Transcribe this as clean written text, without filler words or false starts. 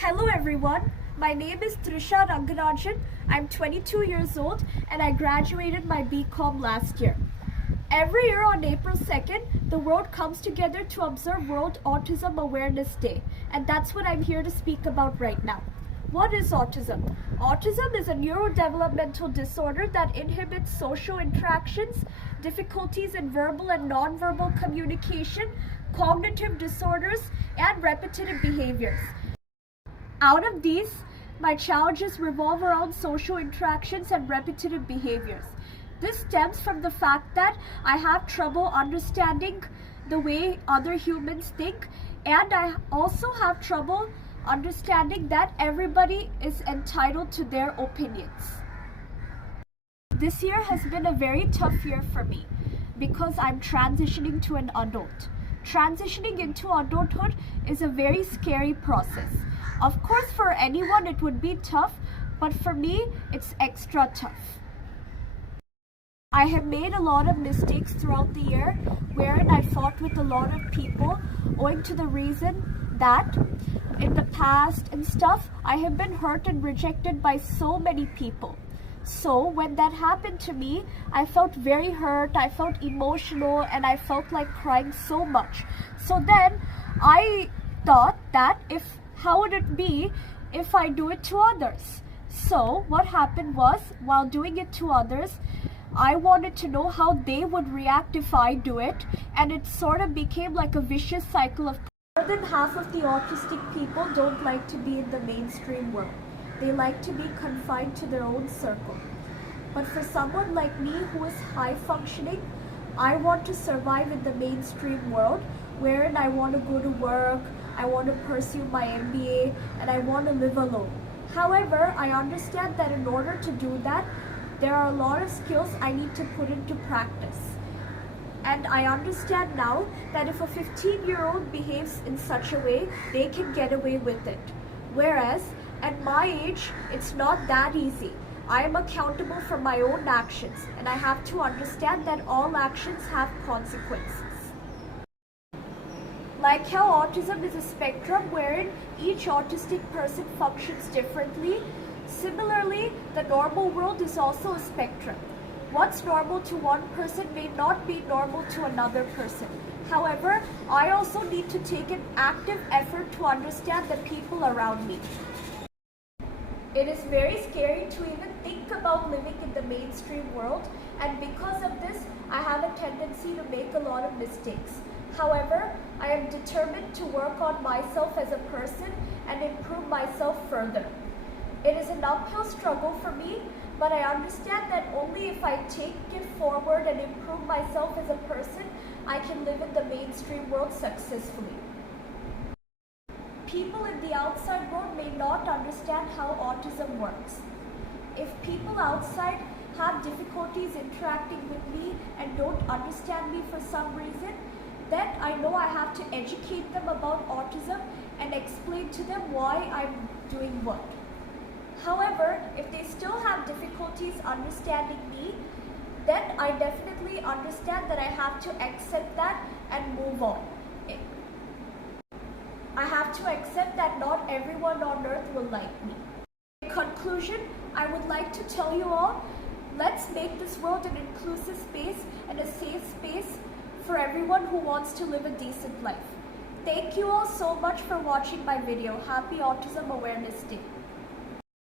Hello everyone, my name is Thrisha. I'm 22 years old and I graduated my BCom last year. Every year on April 2nd, the world comes together to observe World Autism Awareness Day, and that's what I'm here to speak about right now. What is autism? Autism is a neurodevelopmental disorder that inhibits social interactions, difficulties in verbal and nonverbal communication, cognitive disorders, and repetitive behaviors. Out of these, my challenges revolve around social interactions and repetitive behaviors. This stems from the fact that I have trouble understanding the way other humans think, and I also have trouble understanding that everybody is entitled to their opinions. This year has been a very tough year for me because I'm transitioning to an adult. Transitioning into adulthood is a very scary process. Of course, for anyone it would be tough, but for me, it's extra tough. I have made a lot of mistakes throughout the year wherein I fought with a lot of people owing to the reason that in the past and stuff, I have been hurt and rejected by so many people. So when that happened to me, I felt very hurt, I felt emotional, and I felt like crying so much. So then I thought that how would it be if I do it to others? So what happened was, while doing it to others, I wanted to know how they would react if I do it, and it sort of became like a vicious cycle of more than half of the autistic people don't like to be in the mainstream world. They like to be confined to their own circle. But for someone like me who is high functioning, I want to survive in the mainstream world wherein I want to go to work, I want to pursue my MBA, and I want to live alone. However, I understand that in order to do that, there are a lot of skills I need to put into practice. And I understand now that if a 15-year-old behaves in such a way, they can get away with it. Whereas, at my age, it's not that easy. I am accountable for my own actions, and I have to understand that all actions have consequences. Like how autism is a spectrum wherein each autistic person functions differently, similarly, the normal world is also a spectrum. What's normal to one person may not be normal to another person. However, I also need to take an active effort to understand the people around me. It is very scary to even think about living in the mainstream world, and because of this, I have a tendency to make a lot of mistakes. However, I am determined to work on myself as a person and improve myself further. It is an uphill struggle for me, but I understand that only if I take it forward and improve myself as a person, I can live in the mainstream world successfully. People in the outside world may not understand how autism works. If people outside have difficulties interacting with me and don't understand me for some reason, then I know I have to educate them about autism and explain to them why I'm doing what. However, if they still have difficulties understanding me, then I definitely understand that I have to accept that and move on. I have to accept that not everyone on earth will like me. In conclusion, I would like to tell you all, let's make this world an inclusive space and a safe space for everyone who wants to live a decent life. Thank you all so much for watching my video. Happy Autism Awareness Day.